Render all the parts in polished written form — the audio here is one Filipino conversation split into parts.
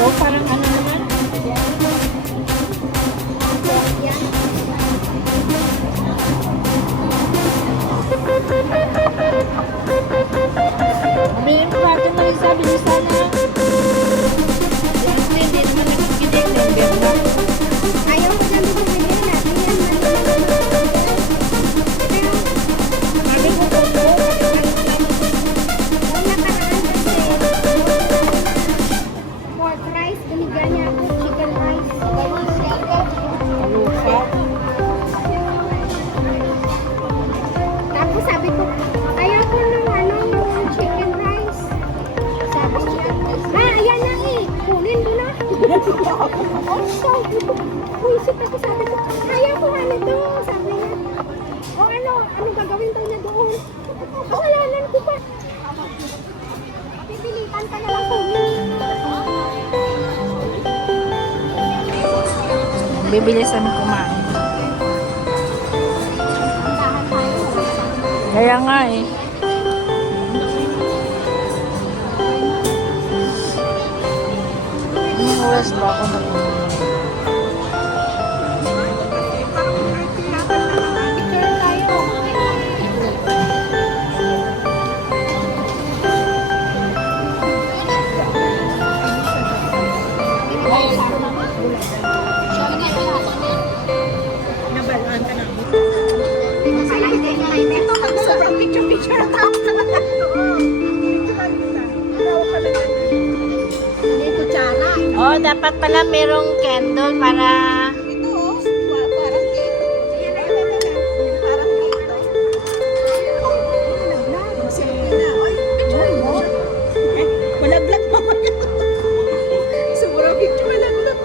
ito, parang ano naman. Sabihin ko natin na sabi niya sana. Yung credit mo nagkikinig ng benda. Ayaw ko lang bumili natin yan. Sabi ko po po, Ang nakaraan kasi, pork rice, binigyan niya ako chicken rice. lupa. Tapos sabi ko, ayaw ko ng chicken rice. Sabi niya, ayan na eh, kunin mo na. Oh, sabi ko, buisit ako, sabi ko, ayaw ko nga nito. Sabi niya, o ano gagawin daw niya doon? Pakalanan ko pa. Pipilitan ka na lang kunin. Bibilisan kumain. Dahan tayo. Kaya nga eh. Yung oras ba ako nagpupunta? Picture tayo. Nabalaan ka namin. Ito pag sobrang picture na tapos na Hindi kutsara. Oh, dapat pala merong candle para Ito parang cake. Parang cake to. Sige na. Oy, picture mo. malaglag pa man. Sobrang picture malaglag.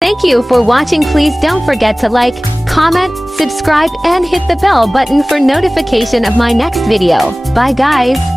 Thank you for watching. Please don't forget to like, comment, subscribe and hit the bell button for notification of my next video. Bye guys.